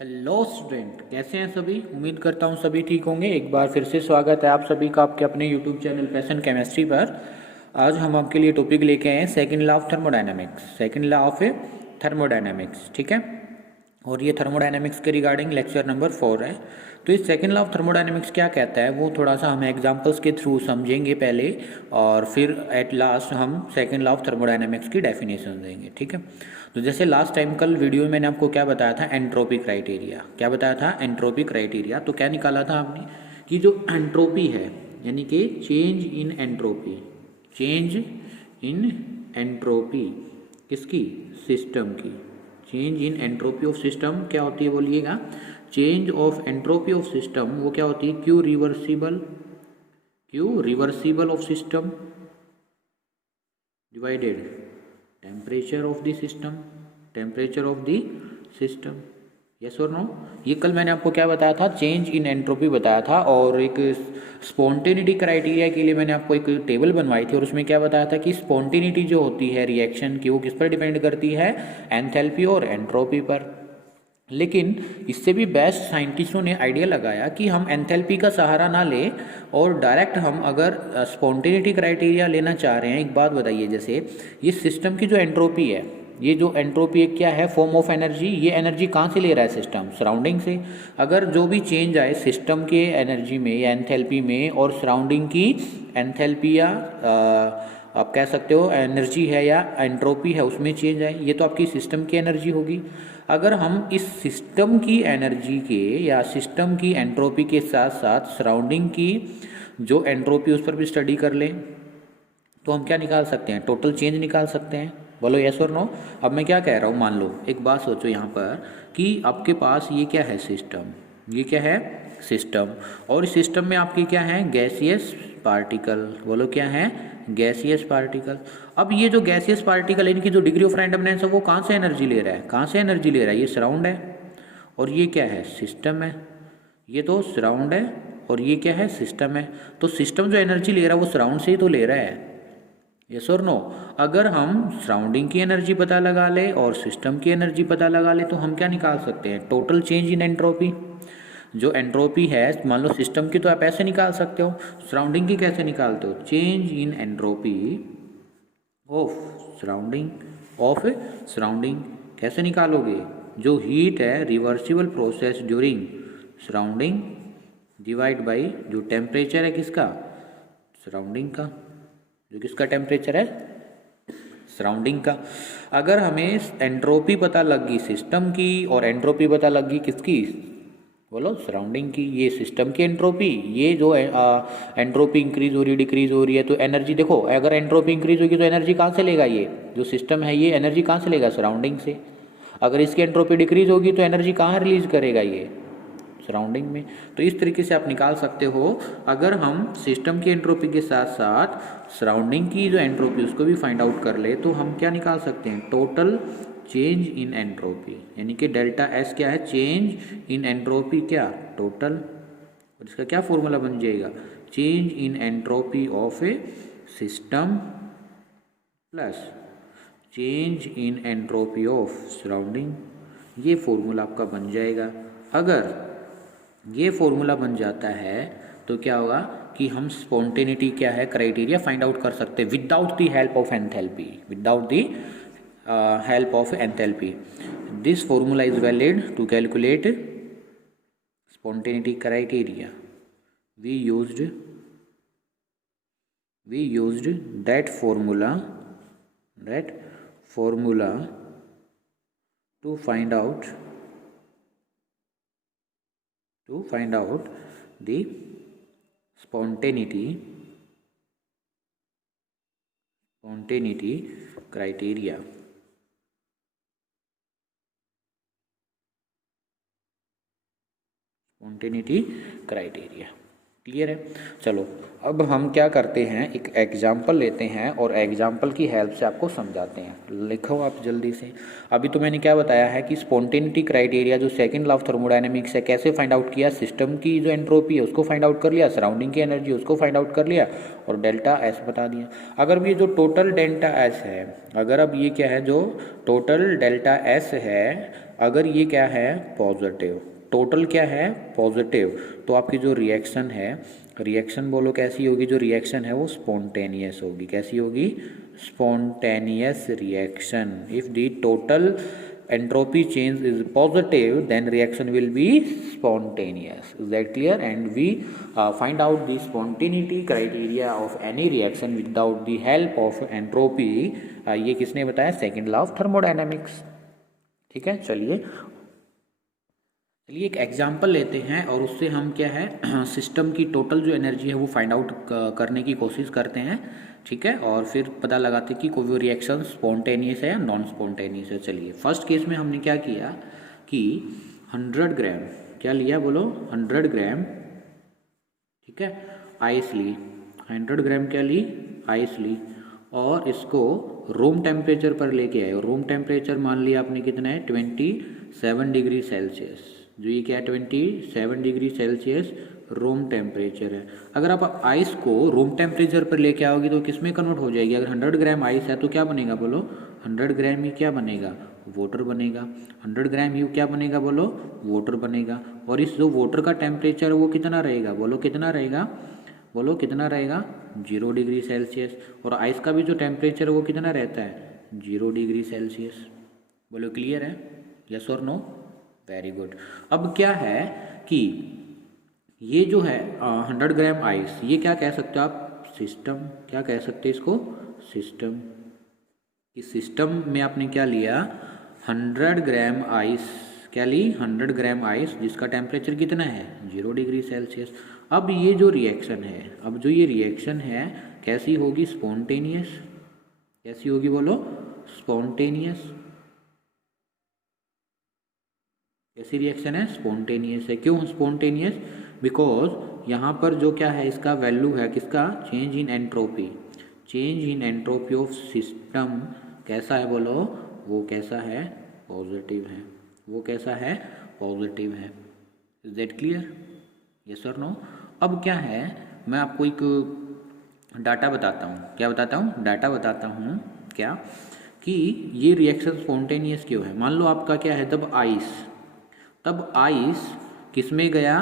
Hello student, कैसे हैं सभी। उम्मीद करता हूं सभी ठीक होंगे। एक बार फिर से स्वागत है आप सभी का आपके अपने यूट्यूब चैनल पैशन केमिस्ट्री पर। आज हम आपके लिए टॉपिक लेके आए हैं second law of thermodynamics. Second law of thermodynamics, ठीक है। और ये थर्मोडायनामिक्स के रिगार्डिंग लेक्चर नंबर 4 है। तो इस सेकंड लॉ ऑफ थर्मोडायनामिक्स क्या कहता है वो थोड़ा सा हम एग्जांपल्स के थ्रू समझेंगे पहले, और फिर एट लास्ट हम सेकंड लॉ ऑफ थर्मोडायनामिक्स की डेफिनेशन देंगे, ठीक है। तो जैसे लास्ट टाइम कल वीडियो में मैंने आपको क्या बताया था, एंट्रोपी क्राइटेरिया। क्या बताया था? Entropy criteria. तो क्या निकाला था आपने कि जो एंट्रोपी है यानी कि change in entropy, change in entropy किसकी? सिस्टम की। Change in entropy of system क्या होती है बोलिएगा? Change of entropy of system वो क्या होती है? Q reversible, Q reversible of system divided temperature of the system, temperature of the system. Yes और नो? ये कल मैंने आपको क्या बताया था? चेंज इन एंट्रोपी बताया था। और एक स्पॉन्टेनिटी क्राइटेरिया के लिए मैंने आपको एक टेबल बनवाई थी, और उसमें क्या बताया था कि स्पॉन्टेनिटी जो होती है रिएक्शन की वो किस पर डिपेंड करती है? एंथैल्पी और एंट्रोपी पर। लेकिन इससे भी बेस्ट साइंटिस्टों ने आइडिया लगाया कि हम एंथैल्पी का सहारा ना लें और डायरेक्ट हम अगर स्पॉन्टेनिटी क्राइटेरिया लेना चाह रहे हैं। एक बात बताइए, जैसे ये सिस्टम की जो एंट्रोपी है, ये जो एंट्रोपी क्या है? Form of energy. ये एनर्जी कहाँ से ले रहा है सिस्टम? सराउंडिंग से। अगर जो भी चेंज आए सिस्टम के एनर्जी में या एंथैल्पी में और सराउंडिंग की एंथैल्पी या आप कह सकते हो एनर्जी है या एंट्रोपी है उसमें चेंज आए, ये तो आपकी सिस्टम की एनर्जी होगी। अगर हम इस सिस्टम की एनर्जी के या सिस्टम की एंट्रोपी के साथ साथ सराउंडिंग की जो एंट्रोपी उस पर भी स्टडी कर लें तो हम क्या निकाल सकते हैं? टोटल चेंज निकाल सकते हैं। बोलो यस और नो। अब मैं क्या कह रहा हूँ, मान लो एक बात सोचो यहाँ पर कि आपके पास ये क्या है? सिस्टम। ये क्या है? सिस्टम। और इस सिस्टम में आपके क्या है? Gaseous particle. बोलो क्या है? Gaseous particle. अब ये जो गैसियस पार्टिकल इनकी जो डिग्री ऑफ रैंडमनेस है वो कहाँ से एनर्जी ले रहा है? कहाँ से एनर्जी ले रहा है? ये सराउंड है और ये क्या है? सिस्टम है। ये तो सराउंड है और ये क्या है? सिस्टम है। तो सिस्टम जो एनर्जी ले रहा है वो सराउंड से ही तो ले रहा है। यस और नो? अगर हम सराउंडिंग की एनर्जी पता लगा ले और सिस्टम की एनर्जी पता लगा ले तो हम क्या निकाल सकते हैं? Total change in entropy. जो एंट्रोपी है मान लो सिस्टम की तो आप ऐसे निकाल सकते हो, सराउंडिंग की कैसे निकालते हो? Change in entropy of surrounding, of surrounding कैसे निकालोगे? जो हीट है reversible process during surrounding divide by जो टेम्परेचर है किसका? सराउंडिंग का। जो किसका टेम्परेचर है? सराउंडिंग का। अगर हमें एंट्रोपी पता लग गई सिस्टम की और एंट्रोपी पता लग गई किसकी? बोलो सराउंडिंग की। ये सिस्टम की एंट्रोपी, ये जो एंट्रोपी इंक्रीज हो रही है डिक्रीज हो रही है तो एनर्जी देखो, अगर एंट्रोपी इंक्रीज होगी तो एनर्जी कहाँ से लेगा? ये जो सिस्टम है ये एनर्जी कहाँ से लेगा? सराउंडिंग से। अगर इसकी एंट्रोपी डिक्रीज होगी तो एनर्जी कहाँ रिलीज करेगा? ये सराउंडिंग में। तो इस तरीके से आप निकाल सकते हो। अगर हम सिस्टम की एंट्रोपी के साथ साथ सराउंडिंग की जो एंट्रोपी उसको भी फाइंड आउट कर ले तो हम क्या निकाल सकते हैं? टोटल चेंज इन एंट्रोपी, यानी कि डेल्टा एस क्या है? चेंज इन एंट्रोपी क्या? टोटल। और इसका क्या फॉर्मूला बन जाएगा? Change in entropy of a system plus change in entropy of surrounding. ये फॉर्मूला आपका बन जाएगा। अगर ये फॉर्मूला बन जाता है तो क्या होगा कि हम स्पॉन्टेनिटी क्या है क्राइटेरिया फाइंड आउट कर सकते हैं without the help of enthalpy, without the help of enthalpy. This formula is valid to calculate spontaneity criteria. We used that formula to find out the spontaneity criteria. Spontaneity criteria. Clear है? चलो अब हम क्या करते हैं, एक example लेते हैं और एग्जाम्पल की हेल्प से आपको समझाते हैं। लिखो आप जल्दी से। अभी तो मैंने क्या बताया है कि स्पॉन्टेनिटी क्राइटेरिया जो सेकंड लॉ ऑफ थर्मोडायनेमिक्स है कैसे फाइंड आउट किया? सिस्टम की जो एंट्रोपी है उसको फाइंड आउट कर लिया, सराउंडिंग की एनर्जी उसको फाइंड आउट कर लिया और डेल्टा एस बता दिया। अगर भी ये जो टोटल डेल्टा एस है, अगर अब ये क्या है जो टोटल डेल्टा एस है, अगर ये क्या है पॉजिटिव, टोटल क्या है पॉजिटिव, तो आपकी जो रिएक्शन है, रिएक्शन बोलो कैसी होगी, जो रिएक्शन है वो स्पॉन्टेनियस होगी। कैसी होगी? Spontaneous reaction. If the total entropy change is positive, then reaction will be spontaneous. Is that clear? And we find out the spontaneity criteria of any reaction without the help of entropy. ये किसने बताया? Second law of thermodynamics. ठीक है, चलिए एक example लेते हैं और उससे हम क्या है सिस्टम की टोटल जो एनर्जी है वो फाइंड आउट करने की कोशिश करते हैं। ठीक है, और फिर पता लगाते कि कोई रिएक्शन स्पॉन्टेनियस है या नॉन स्पॉन्टेनियस है। चलिए फर्स्ट केस में हमने क्या किया कि 100 ग्राम क्या लिया बोलो, 100 ग्राम, ठीक है, आइस ली, 100 ग्राम क्या ली, आइस ली, और इसको रूम टेम्परेचर पर लेके आए। और रूम टेम्परेचर मान लिया आपने कितना है 27 डिग्री सेल्सियस। जो ये क्या है 27 डिग्री सेल्सियस रूम टेम्परेचर है। अगर आप आइस को रूम टेम्परेचर पर लेके आओगे तो किस में कन्वर्ट हो जाएगी? अगर 100 ग्राम आइस है तो क्या बनेगा बोलो, 100 ग्राम ही क्या बनेगा, वाटर बनेगा। 100 ग्राम ही क्या बनेगा बोलो, वाटर बनेगा। और इस जो वाटर का टेम्परेचर वो कितना रहेगा बोलो, कितना रहेगा बोलो, कितना रहेगा 0 डिग्री सेल्सियस। और आइस का भी जो टेम्परेचर है वो कितना रहता है 0 डिग्री सेल्सियस। बोलो क्लियर है, यस और नो? Very good. अब क्या है कि ये जो है 100 ग्राम आइस, ये क्या कह सकते हो आप, सिस्टम। क्या कह सकते हैं इसको, सिस्टम। इस सिस्टम में आपने क्या लिया 100 ग्राम आइस, क्या ली 100 ग्राम आइस, जिसका टेम्परेचर कितना है 0 डिग्री सेल्सियस। अब ये जो रिएक्शन है, अब जो ये रिएक्शन है कैसी होगी, स्पॉन्टेनियस। कैसी होगी बोलो, स्पॉन्टेनियस। कैसी रिएक्शन है, स्पॉन्टेनियस है। क्यों स्पॉन्टेनियस? बिकॉज यहाँ पर जो क्या है इसका वैल्यू है किसका, change in entropy. Change in entropy of system कैसा है बोलो, वो कैसा है, पॉजिटिव है। वो कैसा है, पॉजिटिव है। इज दैट क्लियर, यस और नो? अब क्या है, मैं आपको एक डाटा बताता हूँ। क्या बताता हूँ, डाटा बताता हूँ क्या, कि ये रिएक्शन स्पॉन्टेनियस क्यों है। मान लो आपका क्या है, तब आइस किस में गया,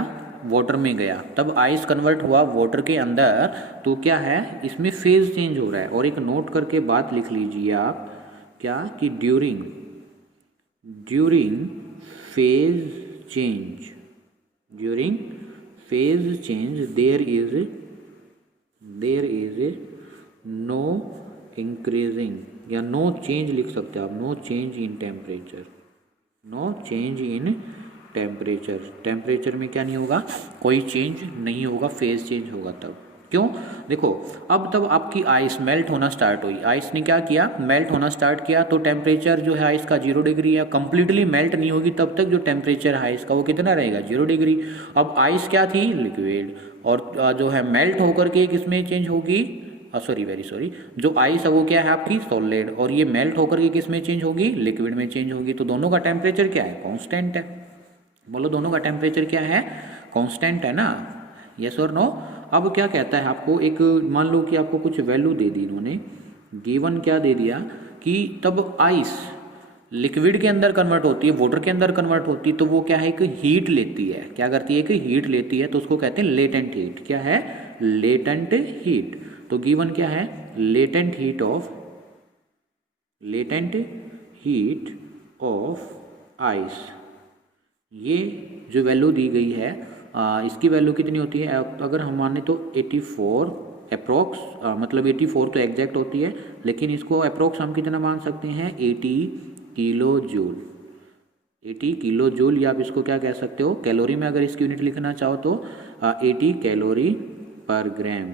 वाटर में गया, तब आइस कन्वर्ट हुआ वाटर के अंदर, तो क्या है इसमें फेज चेंज हो रहा है। और एक नोट करके बात लिख लीजिए आप, क्या कि during phase change there is no increasing, या नो चेंज लिख सकते हो आप, no change in temperature. No change in temperature में क्या नहीं होगा, कोई चेंज नहीं होगा, फेज चेंज होगा तब। क्यों? देखो तब आपकी आइस मेल्ट होना स्टार्ट हुई। आइस ने क्या किया, मेल्ट होना स्टार्ट किया, तो टेम्परेचर जो है आइस का 0 डिग्री है। कंप्लीटली मेल्ट नहीं होगी तब तक जो टेम्परेचर है आइस का वो कितना रहेगा, 0 डिग्री। अब आइस क्या थी, लिक्विड, और जो है मेल्ट होकर के किस में चेंज होगी, वेरी सॉरी, जो आइस है वो क्या है आपकी सॉलिड, और ये मेल्ट होकर के किस में चेंज होगी, लिक्विड में चेंज होगी। तो दोनों का टेम्परेचर क्या है, कांस्टेंट है। बोलो दोनों का टेम्परेचर क्या है, कांस्टेंट है ना, यस और नो? अब क्या कहता है आपको, एक मान लो कि आपको कुछ वैल्यू दे दी इन्होंने, गिवन क्या दे दिया कि तब आइस लिक्विड के अंदर कन्वर्ट होती है, वाटर के अंदर कन्वर्ट होती है, तो वो क्या है, एक हीट लेती है। क्या करती है, एक हीट लेती है, तो उसको कहते हैं लेटेंट हीट। क्या है, लेटेंट हीट। तो गिवन क्या है, लेटेंट हीट ऑफ आइस। ये जो वैल्यू दी गई है इसकी वैल्यू कितनी होती है, अगर हम माने तो 84 अप्रोक्स, मतलब 84 तो एग्जैक्ट होती है, लेकिन इसको अप्रोक्स हम कितना मान सकते हैं, 80 किलो जूल। 80 किलो जूल, या आप इसको क्या कह सकते हो, कैलोरी में अगर इसकी यूनिट लिखना चाहो तो 80 कैलोरी पर ग्राम।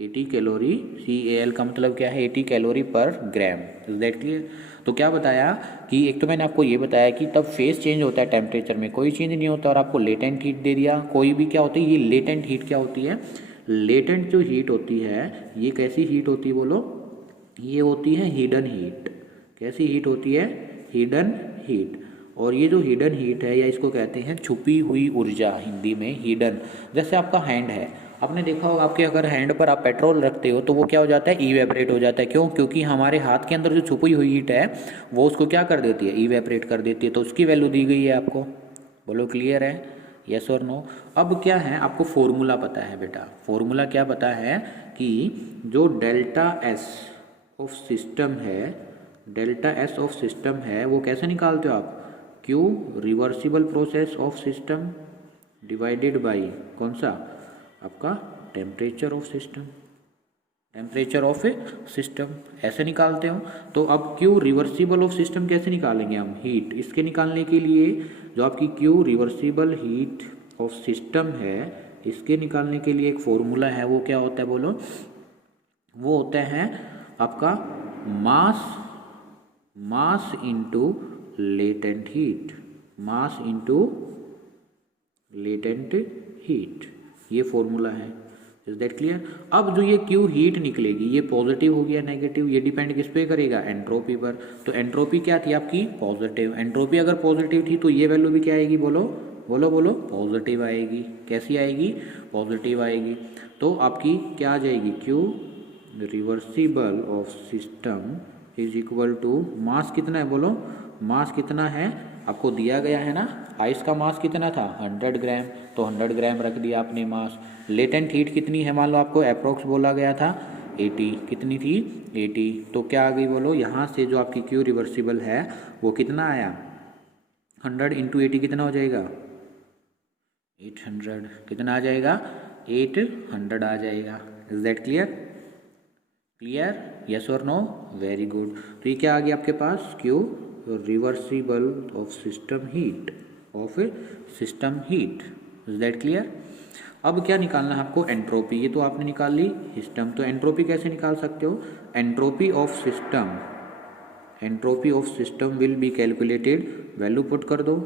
80 कैलोरी, CAL का मतलब क्या है, 80 कैलोरी पर ग्राम। Is that clear? तो क्या बताया कि एक तो मैंने आपको ये बताया कि तब फेज चेंज होता है, टेम्परेचर में कोई चेंज नहीं होता, और आपको लेटेंट हीट दे दिया। कोई भी क्या होती है, ये लेटेंट हीट क्या होती है, लेटेंट जो हीट होती है ये कैसी हीट होती है बोलो, ये होती है हिडन हीट। कैसी हीट होती है, हिडन हीट। और ये जो हिडन हीट है, या इसको कहते हैं छुपी हुई ऊर्जा, हिंदी में हिडन। जैसे आपका हैंड है, आपने देखा होगा आपके अगर हैंड पर आप पेट्रोल रखते हो तो वो क्या हो जाता है, इवेपरेट हो जाता है। क्यों? क्योंकि हमारे हाथ के अंदर जो छुपी हुई हीट है वो उसको क्या कर देती है, इवेपरेट कर देती है। तो उसकी वैल्यू दी गई है आपको। बोलो क्लियर है, यस और नो। अब क्या है, आपको फॉर्मूला पता है बेटा। फॉर्मूला क्या पता है कि जो डेल्टा एस ऑफ सिस्टम है, डेल्टा एस ऑफ सिस्टम है वो कैसे निकालते हो आप, Q reversible process of system divided by कौन सा, आपका temperature of system, temperature of system, ऐसे निकालते हो। तो अब क्यू रिवर्सिबल ऑफ सिस्टम कैसे निकालेंगे हम, हीट। इसके निकालने के लिए जो आपकी Q reversible heat of system है, इसके निकालने के लिए एक फॉर्मूला है, वो क्या होता है बोलो, वो होता है आपका mass into latent heat, mass into latent heat, ये फॉर्मूला है। Is that clear. अब जो ये क्यू हीट निकलेगी, ये पॉजिटिव हो गया नेगेटिव, ये डिपेंड किस पे करेगा, एंट्रोपी पर। तो एंट्रोपी क्या थी आपकी, पॉजिटिव। एंट्रोपी अगर पॉजिटिव थी तो ये वैल्यू भी क्या आएगी, बोलो बोलो बोलो, पॉजिटिव आएगी। कैसी आएगी, पॉजिटिव आएगी। तो आपकी क्या आ जाएगी, Q reversible of system is equal to mass कितना है, बोलो मास कितना है, आपको दिया गया है ना, आइस का मास कितना था 100 ग्राम, तो 100 ग्राम रख दिया आपने मास। लेटेंट हीट कितनी है, मान लो आपको अप्रोक्स बोला गया था 80, कितनी थी 80, तो क्या आ गई बोलो, यहाँ से जो आपकी क्यू रिवर्सिबल है वो कितना आया, 100 इंटू 80 कितना हो जाएगा, 800, कितना आ जाएगा, 800 आ जाएगा। Is that clear, clear, yes और नो, वेरी गुड। तो ये क्या आ गया आपके पास, Q reversible of system heat, of system heat. Is that clear. अब क्या निकालना है आपको, एंट्रोपी। ये तो आपने निकाल ली सिस्टम, तो एंट्रोपी कैसे निकाल सकते हो, entropy of system, entropy of system will be calculated, value put कर दो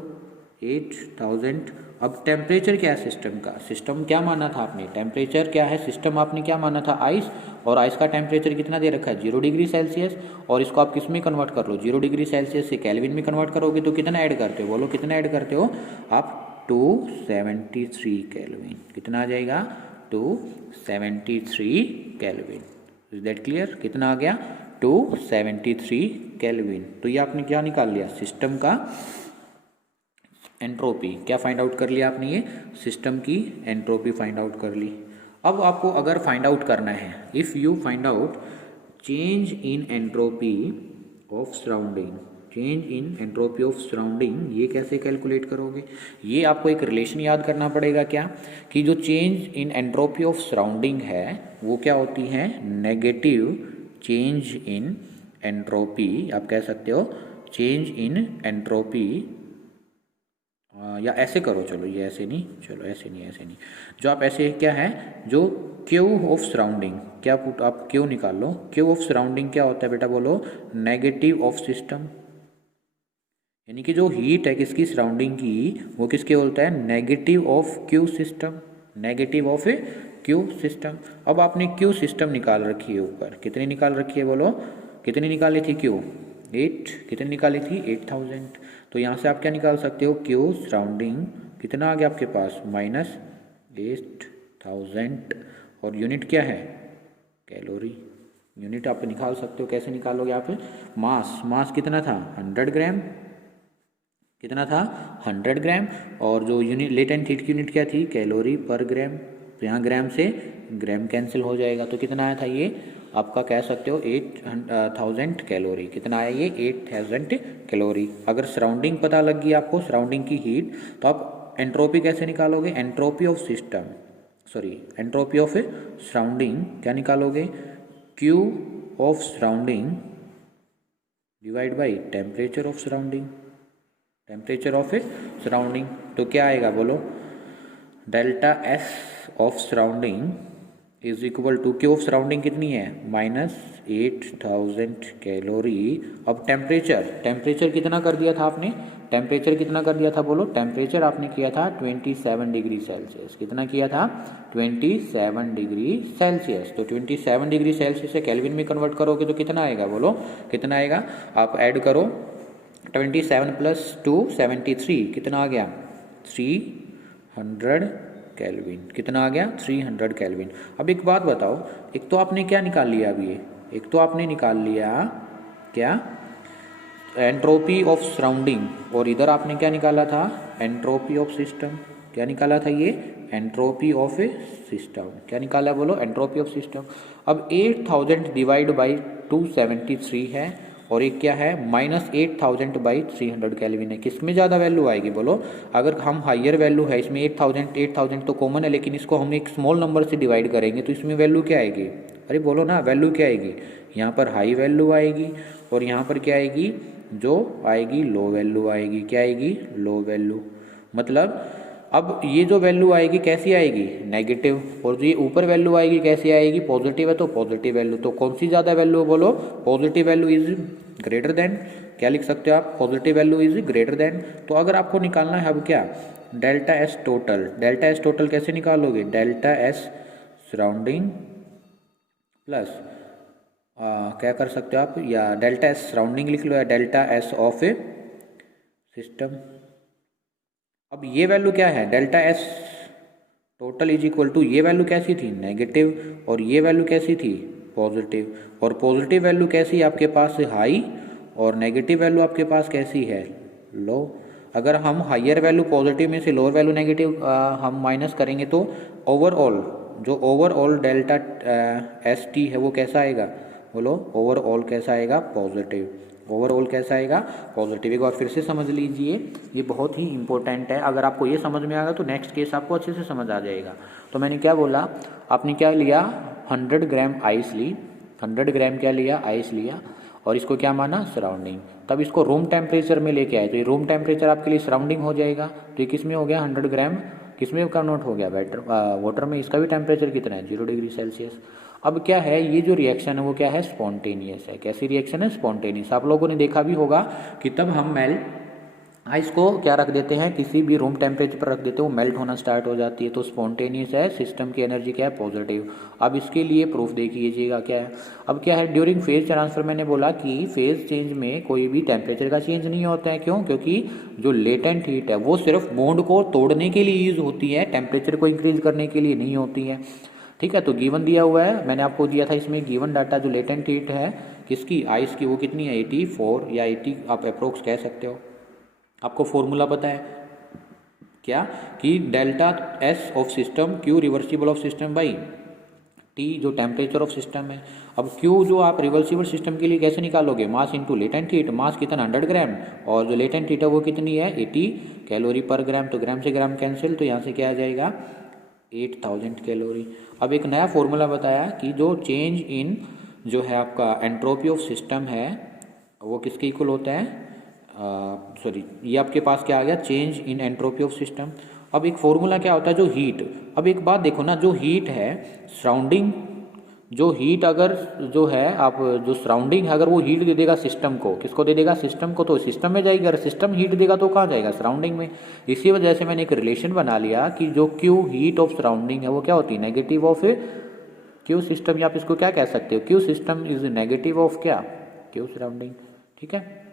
8000। अब टेम्परेचर क्या है सिस्टम का, सिस्टम क्या माना था आपने, टेम्परेचर क्या है, सिस्टम आपने क्या माना था, आइस, और आइस का टेम्परेचर कितना दे रखा है 0 डिग्री सेल्सियस, और इसको आप किस में कन्वर्ट कर लो, 0 डिग्री सेल्सियस से केल्विन में कन्वर्ट करोगे तो कितना ऐड करते हो, बोलो कितना ऐड करते हो आप, 273 केल्विन, कितना आ जाएगा 273 केल्विन। इज दैट क्लियर, कितना आ गया 273 केल्विन। तो ये आपने क्या निकाल लिया, सिस्टम का एंट्रोपी, क्या फाइंड आउट कर लिया आपने, ये सिस्टम की एंट्रोपी फाइंड आउट कर ली। अब आपको अगर फाइंड आउट करना है, if you find out change in entropy of surrounding, change in entropy of surrounding, ये कैसे कैलकुलेट करोगे, ये आपको एक रिलेशन याद करना पड़ेगा, क्या कि जो change in entropy of surrounding है वो क्या होती है, नेगेटिव चेंज इन एंट्रोपी, आप कह सकते हो चेंज इन एंट्रोपी, या ऐसे करो, चलो ये ऐसे नहीं, चलो ऐसे नहीं, ऐसे नहीं, जो आप ऐसे क्या है, जो क्यू ऑफ सराउंडिंग, क्या पुट आप क्यू निकाल लो, क्यू ऑफ सराउंडिंग क्या होता है बेटा, बोलो नेगेटिव ऑफ सिस्टम, यानी कि जो हीट है किसकी, सराउंडिंग की, वो किसके बोलता है, negative of Q system, negative of Q system. अब आपने क्यू सिस्टम निकाल रखी है ऊपर, कितनी निकाल रखी है, बोलो कितनी निकाली थी क्यू, 8, कितनी निकाली थी 8000। तो यहाँ से आप क्या निकाल सकते हो, क्यू सराउंडिंग कितना आ गया आपके पास, -8000, और यूनिट क्या है, कैलोरी, यूनिट आप निकाल सकते हो, कैसे निकालोगे आप, मास, मास कितना था 100 ग्राम, कितना था 100 ग्राम, और जो यूनिट लेटेंट हीट की यूनिट क्या थी, कैलोरी पर ग्राम, तो यहाँ ग्राम से ग्राम कैंसिल हो जाएगा, तो कितना आया था ये आपका, कह सकते हो 8000 कैलोरी, कितना आया ये 8000 कैलोरी। अगर सराउंडिंग पता लग गई आपको, सराउंडिंग की हीट, तो आप एंट्रोपी कैसे निकालोगे, entropy of system, sorry entropy of surrounding क्या निकालोगे, Q of surrounding divide by temperature of surrounding, temperature of surrounding, तो क्या आएगा बोलो, delta S of surrounding is equal to, Q of surrounding कितनी है -8000 कैलोरी। अब टेम्परेचर, टेम्परेचर कितना कर दिया था आपने, टेम्परेचर कितना कर दिया था, बोलो टेम्परेचर आपने किया था 27 डिग्री सेल्सियस, कितना किया था 27 डिग्री सेल्सियस। तो 27 डिग्री सेल्सियस से केल्विन में कन्वर्ट करोगे तो कितना आएगा, बोलो कितना आएगा, आप ऐड करो 27 + 2 73, कितना आ गया 300 केल्विन। कितना आ गया? 300 केल्विन। अब एक बात बताओ, एक तो आपने क्या निकाल लिया अभी, एक तो आपने निकाल लिया क्या, एंट्रोपी ऑफ सराउंडिंग, और इधर आपने क्या निकाला था? Entropy of system. क्या निकाला था ये? Entropy of a system. क्या निकाला है बोलो? Entropy of system. अब 8000 डिवाइड बाई 273 है, और एक क्या है? -8000 बाई 300 केल्विन है। किस में ज़्यादा वैल्यू आएगी बोलो? अगर हम हाइयर वैल्यू है इसमें 8000 तो कॉमन है, लेकिन इसको हम एक स्मॉल नंबर से डिवाइड करेंगे तो इसमें वैल्यू क्या आएगी? अरे बोलो ना, वैल्यू क्या आएगी? यहाँ पर हाई वैल्यू आएगी, और यहाँ पर क्या आएगी? जो आएगी लो वैल्यू आएगी। क्या आएगी? Low value. मतलब अब ये जो वैल्यू आएगी कैसी आएगी? नेगेटिव। और जो ये ऊपर वैल्यू आएगी कैसी आएगी? पॉजिटिव है, तो पॉजिटिव वैल्यू। तो कौन सी ज़्यादा वैल्यू बोलो? Positive value is greater than. क्या लिख सकते हो आप? Positive value is greater than. तो अगर आपको निकालना है अब क्या, delta S total. Delta S total कैसे निकालोगे? डेल्टा एस सराउंडिंग प्लस क्या कर सकते हो आप, या डेल्टा एस सराउंडिंग लिख लो, या delta S of a system. अब ये वैल्यू क्या है? Delta S total is equal to, ये वैल्यू कैसी थी? नेगेटिव, और ये वैल्यू कैसी थी? पॉजिटिव। और पॉजिटिव वैल्यू कैसी है आपके पास? हाई, और नेगेटिव वैल्यू आपके पास कैसी है? लो। अगर हम हाइयर वैल्यू पॉजिटिव में से लोअर वैल्यू नेगेटिव हम माइनस करेंगे तो ओवरऑल, जो ओवरऑल डेल्टा एस टी है वो कैसा आएगा बोलो? ओवरऑल कैसा आएगा? पॉजिटिव। ओवरऑल कैसा आएगा? पॉजिटिव। एक बार फिर से समझ लीजिए, ये बहुत ही इंपॉर्टेंट है। अगर आपको ये समझ में आ गया तो नेक्स्ट केस आपको अच्छे से समझ आ जाएगा। तो मैंने क्या बोला, आपने क्या लिया? 100 ग्राम आइस ली, 100 ग्राम क्या लिया? आइस लिया, और इसको क्या माना? सराउंडिंग। तब इसको रूम टेम्परेचर में लेके आए, तो ये रूम टेम्परेचर आपके लिए सराउंडिंग हो जाएगा। तो ये किस में हो गया? 100 ग्राम किस में कन्वर्ट हो गया? वाटर में। इसका भी टेम्परेचर कितना है? 0 डिग्री सेल्सियस। अब क्या है, ये जो रिएक्शन है वो क्या है? स्पॉन्टेनियस है। कैसी रिएक्शन है? स्पॉन्टेनियस। आप लोगों ने देखा भी होगा कि तब हम आइस को क्या रख देते हैं? किसी भी रूम टेम्परेचर पर रख देते हैं, वो मेल्ट होना स्टार्ट हो जाती है। तो स्पॉन्टेनियस है, सिस्टम की एनर्जी क्या है? पॉजिटिव। अब इसके लिए प्रूफ देख लीजिएगा क्या है। अब क्या है? ड्यूरिंग फेज ट्रांसफर मैंने बोला कि फेज चेंज में कोई भी टेम्परेचर का चेंज नहीं होता है। क्यों? क्योंकि जो लेटेंट हीट है वो सिर्फ बॉन्ड को तोड़ने के लिए यूज होती है, टेम्परेचर को इंक्रीज करने के लिए नहीं होती है। ठीक है, तो गिवन दिया हुआ है, मैंने आपको दिया था इसमें गिवन डाटा, जो लेटेंट हीट है किसकी? आइस की, वो कितनी है? 84 या 80 आप अप्रोक्स कह सकते हो। आपको फॉर्मूला पता है क्या? कि delta S of system Q reversible of system by T, जो टेम्परेचर ऑफ सिस्टम है। अब क्यू जो आप रिवर्सिबल सिस्टम के लिए कैसे निकालोगे? Mass into latent heat. Mass कितना? 100 ग्राम, और जो लेटेंट हीट है वो कितनी है? 80 कैलोरी पर ग्राम। तो ग्राम से ग्राम कैंसिल, तो यहाँ से क्या आ जाएगा? 8000 कैलोरी। अब एक नया फॉर्मूला बताया कि जो चेंज इन जो है आपका एंट्रोपी ऑफ सिस्टम है वो किसके इक्वल होता है? सॉरी, ये आपके पास क्या आ गया? Change in entropy of system. अब एक फॉर्मूला क्या होता है? जो हीट। अब एक बात देखो ना, जो हीट है सराउंडिंग, जो हीट अगर जो है आप जो सराउंडिंग है, अगर वो हीट दे देगा सिस्टम को, किसको दे देगा? सिस्टम को, तो सिस्टम में जाएगी। अगर सिस्टम हीट देगा तो कहाँ जाएगा? सराउंडिंग में। इसी वजह से मैंने एक रिलेशन बना लिया कि जो क्यू हीट ऑफ सराउंडिंग है वो क्या होती है? नेगेटिव ऑफ क्यू सिस्टम, या आप इसको क्या कह सकते हो? Q system is negative of क्या? Q surrounding. ठीक है,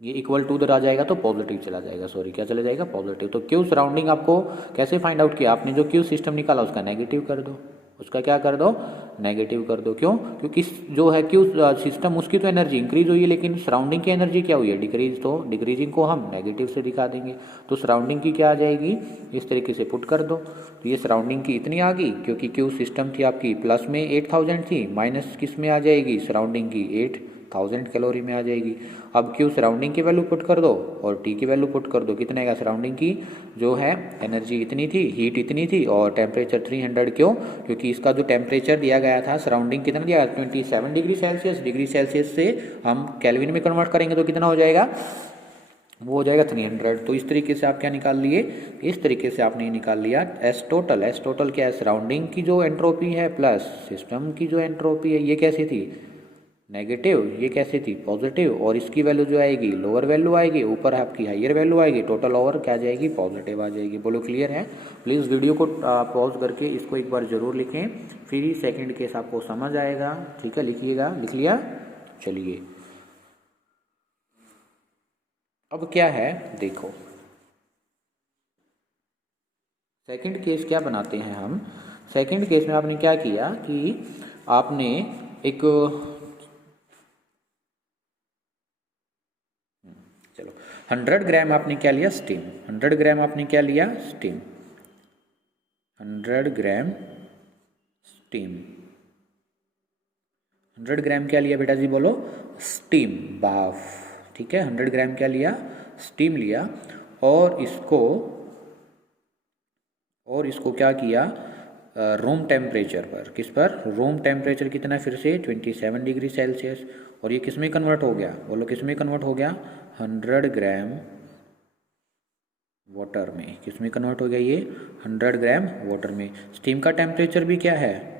ये इक्वल टू उधर आ जाएगा तो पॉजिटिव चला जाएगा। सॉरी, क्या चला जाएगा? पॉजिटिव। तो क्यू सराउंडिंग आपको कैसे फाइंड आउट किया? आपने जो क्यू सिस्टम निकाला उसका नेगेटिव कर दो, उसका क्या कर दो? नेगेटिव कर दो। क्यों? क्योंकि जो है क्यू सिस्टम उसकी तो एनर्जी इंक्रीज हुई है, लेकिन सराउंडिंग की एनर्जी क्या हुई है? डिक्रीज। तो डिक्रीजिंग को हम नेगेटिव से दिखा देंगे। तो सराउंडिंग की क्या आ जाएगी? इस तरीके से पुट कर दो। तो ये सराउंडिंग की इतनी आ गई, क्योंकि क्यू सिस्टम थी आपकी प्लस में 8000 थी, माइनस किस में आ जाएगी? सराउंडिंग की 8000 कैलोरी में आ जाएगी। अब क्यू सराउंडिंग की वैल्यू पुट कर दो और टी की वैल्यू पुट कर दो। कितने का? सराउंडिंग की जो है एनर्जी इतनी थी, हीट इतनी थी, और टेम्परेचर 300। क्यों? क्योंकि इसका जो टेम्परेचर दिया गया था सराउंडिंग कितना दिया? 27 डिग्री सेल्सियस। डिग्री सेल्सियस से हम केल्विन में कन्वर्ट करेंगे तो कितना हो जाएगा? वो हो जाएगा 300। तो इस तरीके से आप क्या निकाल लिए? इस तरीके से आपने निकाल लिया एस टोटल। एस टोटल क्या है? सराउंडिंग की जो एंट्रोपी है प्लस सिस्टम की जो एंट्रोपी है। ये कैसी थी? नेगेटिव। ये कैसी थी? पॉजिटिव। और इसकी वैल्यू जो आएगी लोअर वैल्यू आएगी, ऊपर आपकी हाइयर वैल्यू आएगी, टोटल ओवर क्या जाएगी? पॉजिटिव आ जाएगी। बोलो क्लियर है? प्लीज़ वीडियो को पॉज करके इसको एक बार जरूर लिखें, फिर ही सेकंड केस आपको समझ आएगा। ठीक है, लिखिएगा। लिख लिया? चलिए, अब क्या है देखो, सेकंड केस क्या बनाते हैं हम, सेकंड केस में आपने क्या किया कि आपने एक, चलो 100 ग्राम आपने क्या लिया स्टीम, 100 ग्राम आपने क्या लिया स्टीम, 100 ग्राम स्टीम, 100 ग्राम क्या लिया बेटा जी बोलो, स्टीम, भाप, ठीक है। 100 ग्राम क्या लिया, स्टीम लिया, और इसको क्या किया, रूम टेम्परेचर पर, किस पर, रूम टेम्परेचर कितना, फिर से 27 डिग्री सेल्सियस, और ये किस में कन्वर्ट हो गया बोलो, किस में कन्वर्ट हो गया, 100 ग्राम वाटर में, किस में कन्वर्ट हो गया ये, 100 ग्राम वाटर में। स्टीम का टेम्परेचर भी क्या है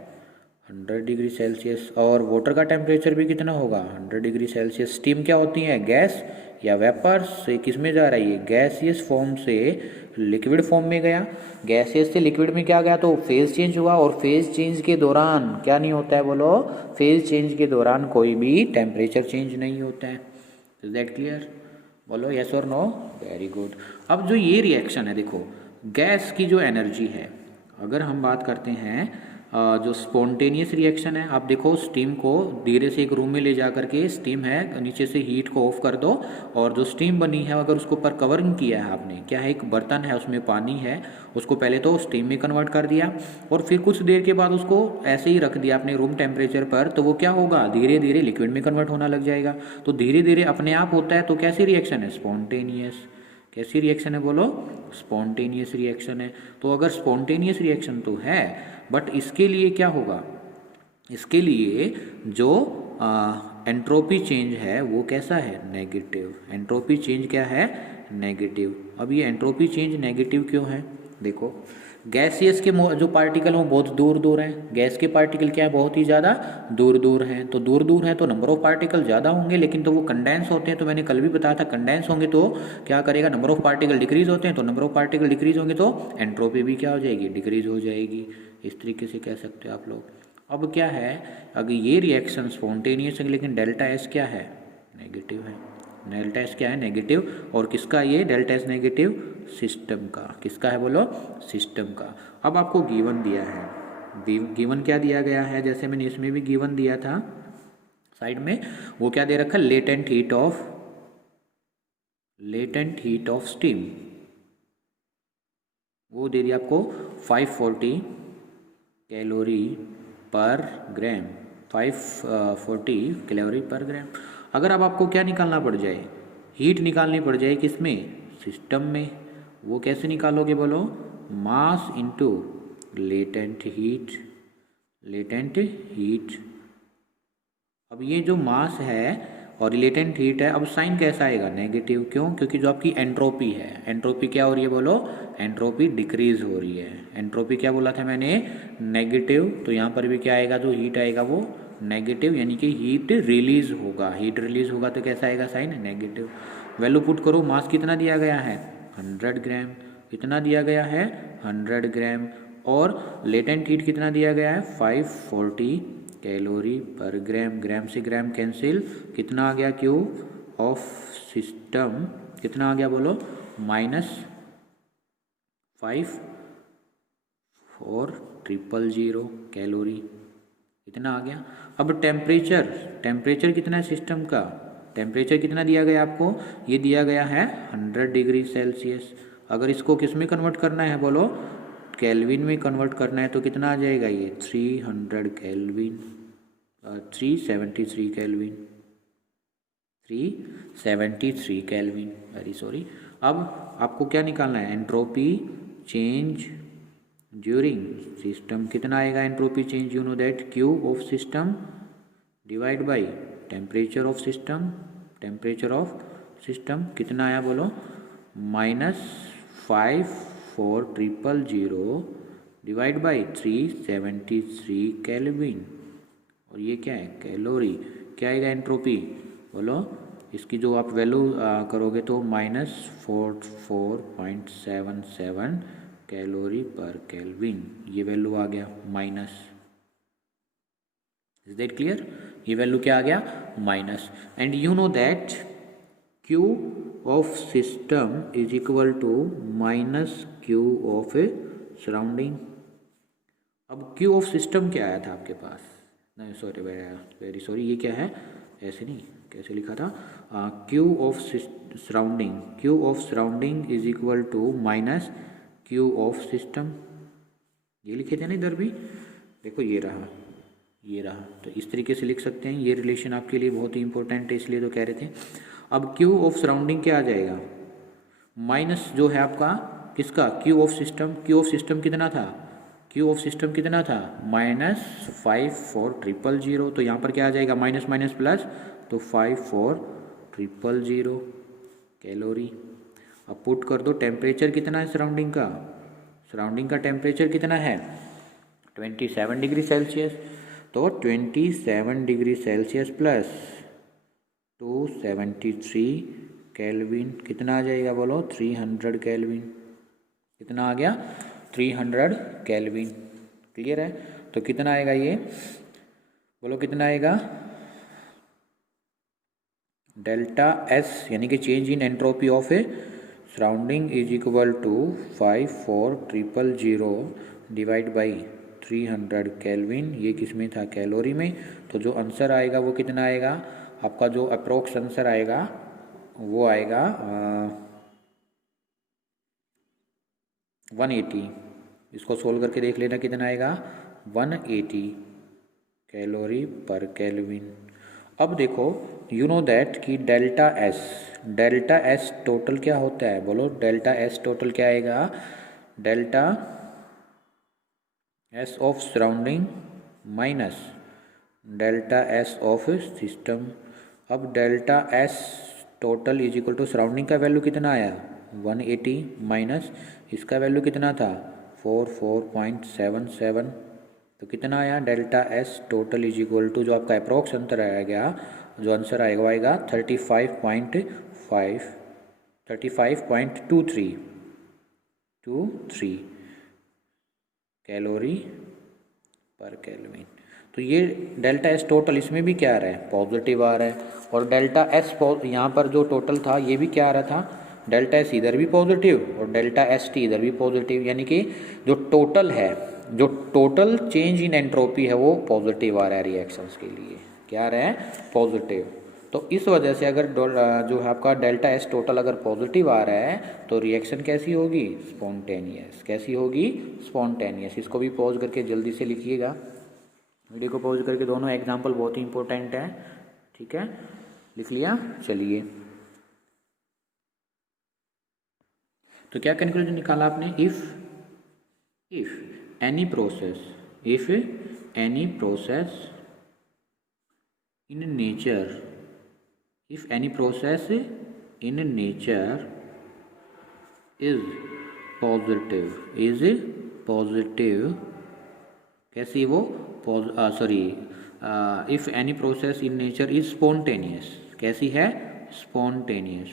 100 डिग्री सेल्सियस, और वाटर का टेम्परेचर भी कितना होगा 100 डिग्री सेल्सियस। स्टीम क्या होती है, गैस या वेपर से किस में जा रही है, गैसियस फॉर्म से लिक्विड फॉर्म में गया, गैसियस से लिक्विड में क्या गया, तो फेज चेंज हुआ, और फेज चेंज के दौरान क्या नहीं होता है बोलो, फेज चेंज के दौरान कोई भी टेम्परेचर चेंज नहीं होता है। इज दैट क्लियर, बोलो यस और नो, वेरी गुड। अब जो ये रिएक्शन है देखो, गैस की जो एनर्जी है, अगर हम बात करते हैं जो स्पॉन्टेनियस रिएक्शन है, आप देखो स्टीम को धीरे से एक रूम में ले जा करके, स्टीम है नीचे से हीट को ऑफ कर दो, और जो स्टीम बनी है अगर उसको ऊपर कवरिंग किया है आपने, क्या है, एक बर्तन है उसमें पानी है, उसको पहले तो स्टीम में कन्वर्ट कर दिया, और फिर कुछ देर के बाद उसको ऐसे ही रख दिया अपने रूम टेम्परेचर पर, तो वो क्या होगा, धीरे धीरे लिक्विड में कन्वर्ट होना लग जाएगा। तो धीरे धीरे अपने आप होता है, तो कैसी रिएक्शन है, स्पॉन्टेनियस। कैसी रिएक्शन है बोलो, स्पॉन्टेनियस रिएक्शन है। तो अगर स्पॉन्टेनियस रिएक्शन तो है, बट इसके लिए क्या होगा, इसके लिए जो एंट्रोपी चेंज है वो कैसा है, नेगेटिव। एंट्रोपी चेंज क्या है, नेगेटिव। अब ये एंट्रोपी चेंज नेगेटिव क्यों है, देखो गैसियस के जो पार्टिकल वो बहुत दूर दूर हैं, गैस के पार्टिकल क्या है, बहुत ही ज़्यादा दूर दूर हैं, तो दूर दूर हैं तो नंबर ऑफ पार्टिकल ज़्यादा होंगे, लेकिन तो वो कंडेंस होते हैं, तो मैंने कल भी बताया था कंडेंस होंगे तो क्या करेगा, नंबर ऑफ पार्टिकल डिक्रीज होते हैं, तो नंबर ऑफ पार्टिकल डिक्रीज होंगे तो एंट्रोपी भी क्या हो जाएगी, डिक्रीज हो जाएगी। इस तरीके से कह सकते हो आप लोग। अब क्या है, अगर ये रिएक्शन स्पॉन्टेनियस है, लेकिन डेल्टा एस क्या है, नेगेटिव है। डेल्टा एस क्या है, नेगेटिव, और किसका ये डेल्टा एस नेगेटिव, सिस्टम का। किसका है बोलो, सिस्टम का। अब आपको गिवन दिया है, गिवन क्या दिया गया है, जैसे मैंने इसमें भी गिवन दिया था साइड में, वो क्या दे रखा, लेटेंट हीट ऑफ स्टीम, वो दे दिया आपको 540 कैलोरी पर ग्राम, 540 कैलोरी पर ग्राम। अगर अब आपको क्या निकालना पड़ जाए, हीट निकालनी पड़ जाए, किसमें, सिस्टम में, वो कैसे निकालोगे बोलो, मास इनटू लेटेंट हीट। अब ये जो मास है और लेटेंट हीट है, अब साइन कैसा आएगा, नेगेटिव। क्यों, क्योंकि जो आपकी एंट्रोपी है, एंट्रोपी क्या हो रही है बोलो, एंट्रोपी डिक्रीज हो रही है। एंट्रोपी क्या बोला था मैंने, नेगेटिव, तो यहाँ पर भी क्या आएगा, जो हीट आएगा वो नेगेटिव, यानी कि हीट रिलीज होगा। हीट रिलीज होगा तो कैसा आएगा साइन, नेगेटिव। वैल्यू पुट करो, मास कितना दिया गया है 100 ग्राम, कितना दिया गया है 100 ग्राम, और लेटेंट हीट कितना दिया गया है 540 कैलोरी पर ग्राम। ग्राम से ग्राम कैंसिल, कितना आ गया, क्यू ऑफ सिस्टम कितना आ गया बोलो, -54000 कैलोरी, कितना आ गया। अब टेम्परेचर कितना है सिस्टम का, टेम्परेचर कितना दिया गया आपको, ये दिया गया है 100 डिग्री सेल्सियस। अगर इसको किस में कन्वर्ट करना है बोलो, केल्विन में कन्वर्ट करना है, तो कितना आ जाएगा ये 300 kelvin, 373 kelvin, 373 kelvin, very sorry. अब आपको क्या निकालना है, एंट्रोपी चेंज ड्यूरिंग सिस्टम, कितना आएगा entropy change, you know that, Q of system divide by temperature of system, कितना आया बोलो, -54000 डिवाइड बाई 373 केल्विन, और ये क्या है कैलोरी। क्या आएगा एंट्रोपी बोलो, इसकी जो आप वैल्यू करोगे तो -44.77 कैलोरी पर केल्विन, ये वैल्यू आ गया माइनस। इज दैट क्लियर, ये वैल्यू क्या आ गया minus. And you know that Q of system is equal to -Q of surrounding. अब क्यू ऑफ सिस्टम क्या आया था आपके पास, नहीं सॉरी वेरी सॉरी, ये क्या है, ऐसे नहीं, कैसे लिखा था, Q of surrounding, Q of surrounding is equal to minus Q of system, ये लिखे थे ना इधर भी, देखो ये रहा, ये रहा, तो इस तरीके से लिख सकते हैं। ये रिलेशन आपके लिए बहुत ही इंपॉर्टेंट है, इसलिए तो कह रहे थे। अब क्यू ऑफ सराउंडिंग क्या आ जाएगा, माइनस जो है आपका किसका, Q of system, Q of system कितना था, क्यू ऑफ सिस्टम कितना था, -54000, तो यहाँ पर क्या आ जाएगा, माइनस माइनस प्लस, तो 54000 कैलोरी। अब पुट कर दो, टेम्परेचर कितना है सराउंडिंग का, सराउंडिंग का टेम्परेचर कितना है 27 डिग्री सेल्सियस, तो 27 डिग्री सेल्सियस प्लस 273 केल्विन, कितना आ जाएगा बोलो, 300 केल्विन, कितना आ गया 300 केल्विन। क्लियर है, तो कितना आएगा ये बोलो, कितना आएगा, डेल्टा एस यानी कि change in entropy of a surrounding is equal to 54000 divide by 300 kelvin, ये किस में था, कैलोरी में। तो जो आंसर आएगा वो कितना आएगा, आपका जो अप्रोक्स आंसर आएगा वो आएगा 180, इसको सोल्व करके देख लेना कितना आएगा, 180 कैलोरी पर केल्विन। अब देखो, यू नो दैट कि डेल्टा एस टोटल क्या होता है, बोलो डेल्टा एस टोटल क्या आएगा, delta S of surrounding minus delta S of system. अब delta S total is equal to surrounding का वैल्यू कितना आया 180 माइनस इसका वैल्यू कितना था 44.77, तो कितना आया delta S total is equal to जो आपका अप्रोक्स अंतर आएगा, जो आंसर आएगा वो आएगा 35.23 कैलोरी पर केल्विन। तो ये डेल्टा एस टोटल इसमें भी क्या आ रहा है, पॉजिटिव आ रहा है, और डेल्टा एस यहाँ पर जो टोटल था ये भी क्या आ रहा था, डेल्टा एस इधर भी पॉजिटिव और डेल्टा एस टी इधर भी पॉजिटिव, यानी कि जो टोटल है, जो टोटल चेंज इन एंट्रोपी है वो पॉजिटिव आ रहा है रिएक्शंस के लिए, क्या आ रहा है, पॉजिटिव। तो इस वजह से अगर जो है आपका डेल्टा एस टोटल अगर पॉजिटिव आ रहा है तो रिएक्शन कैसी होगी, स्पॉन्टेनियस, कैसी होगी, स्पॉन्टेनियस। इसको भी पॉज करके जल्दी से लिखिएगा, वीडियो को पॉज करके, दोनों एग्जाम्पल बहुत ही इंपॉर्टेंट है, ठीक है, लिख लिया। चलिए, तो क्या कंक्लूजन निकाला आपने, if any process in nature, if any process in nature is positive, कैसी वो, if any process in nature is spontaneous, कैसी है, spontaneous,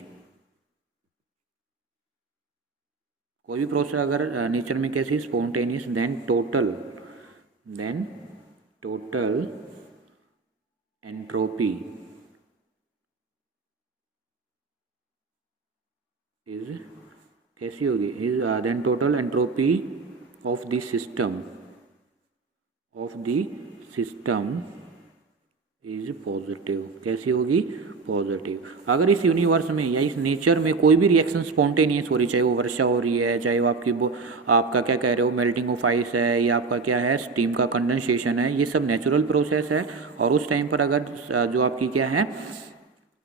कोई भी प्रोसेस अगर नेचर में कैसी, spontaneous, then total entropy is कैसी होगी, is then total entropy of the system is positive, कैसी होगी, पॉजिटिव। अगर इस यूनिवर्स में या इस नेचर में कोई भी रिएक्शन स्पॉन्टेनियस हो रही, चाहे वो वर्षा हो रही है, चाहे वो आपका क्या कह रहे हो मेल्टिंग ऑफ आइस है, या आपका क्या है स्टीम का कंडेंसेशन है, ये सब नेचुरल प्रोसेस है। और उस टाइम पर अगर जो आपकी क्या है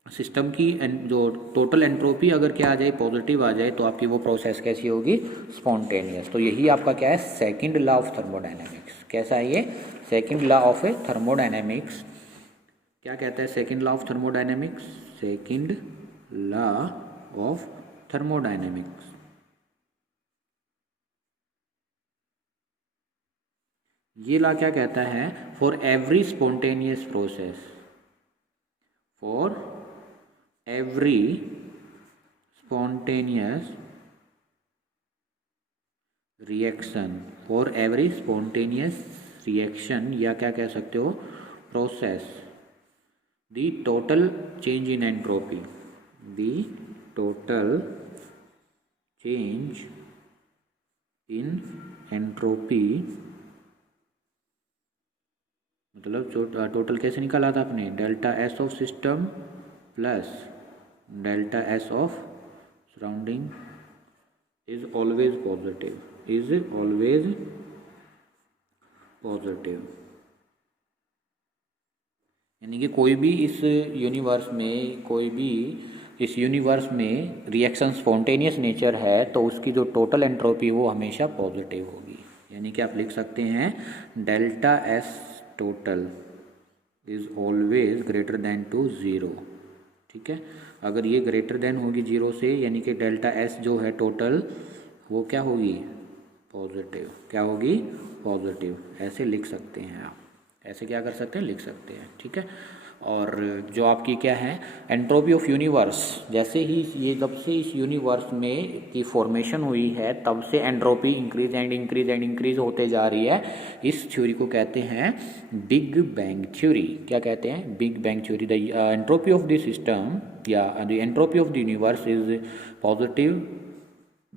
सिस्टम की जो टोटल एंट्रोपी अगर क्या आ जाए, पॉजिटिव आ जाए, तो आपकी वो प्रोसेस कैसी होगी, स्पॉन्टेनियस। तो यही आपका क्या है, सेकंड लॉ ऑफ थर्मोडायनेमिक्स। कैसा है ये, सेकंड लॉ ऑफ थर्मोडायनेमिक्स। क्या कहता है second law of thermodynamics, second law of thermodynamics, ये लॉ क्या कहता है, for every spontaneous process, for every spontaneous reaction, for every spontaneous reaction, या क्या कह सकते हो, process, the total change in entropy, the total change in entropy, मतलब जो टोटल कैसे निकाला था आपने, delta S of system plus delta S of surrounding is always positive, is always positive. यानी कि कोई भी इस यूनिवर्स में रिएक्शन स्पॉन्टेनियस नेचर है तो उसकी जो टोटल एंट्रोपी वो हमेशा पॉजिटिव होगी। यानी कि आप लिख सकते हैं delta S total is always greater than to zero. ठीक है, अगर ये ग्रेटर देन होगी ज़ीरो से, यानी कि डेल्टा एस जो है टोटल वो क्या होगी, पॉजिटिव। क्या होगी, पॉजिटिव। ऐसे लिख सकते हैं आप, ऐसे क्या कर सकते हैं, लिख सकते हैं। ठीक है, और जो आपकी क्या है एंट्रोपी ऑफ यूनिवर्स, जैसे ही ये जब से इस यूनिवर्स में की फॉर्मेशन हुई है तब से entropy increase and increase and increase होते जा रही है। इस थ्योरी को कहते हैं बिग बैंग थ्योरी। क्या कहते हैं, big bang theory. The entropy of the system या the entropy of the universe is positive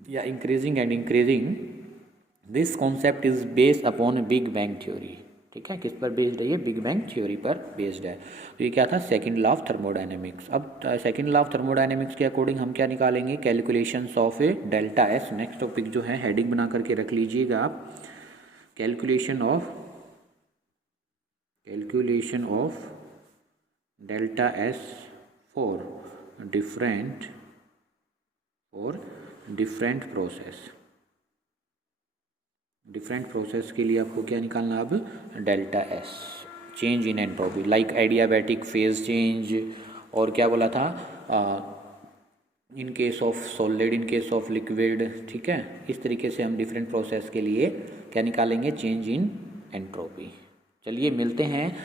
या increasing and increasing. This concept is based upon big bang theory. ठीक है, किस पर बेस्ड है ये, बिग बैंग थ्योरी पर बेस्ड है। तो ये क्या था, सेकंड लॉ ऑफ थर्मोडायनेमिक्स। अब सेकंड लॉ ऑफ थर्मोडायनेमिक्स के अकॉर्डिंग हम क्या निकालेंगे, calculations of a delta S. Next topic जो है हेडिंग बना करके रख लीजिएगा आप, calculation of delta S for different process के लिए आपको क्या निकालना, अब delta S, change in entropy like adiabatic phase change, और क्या बोला था, in case of solid, in case of liquid. ठीक है, इस तरीके से हम डिफरेंट प्रोसेस के लिए क्या निकालेंगे, चेंज इन एंट्रोपी। चलिए मिलते हैं।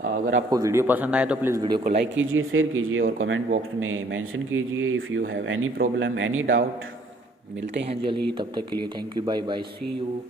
अगर आपको वीडियो पसंद आए तो प्लीज़ वीडियो को लाइक कीजिए, शेयर कीजिए और कमेंट बॉक्स में मेंशन कीजिए if you have any problem, any doubt. मिलते हैं जल्दी, तब तक के लिए thank you, bye bye, see you.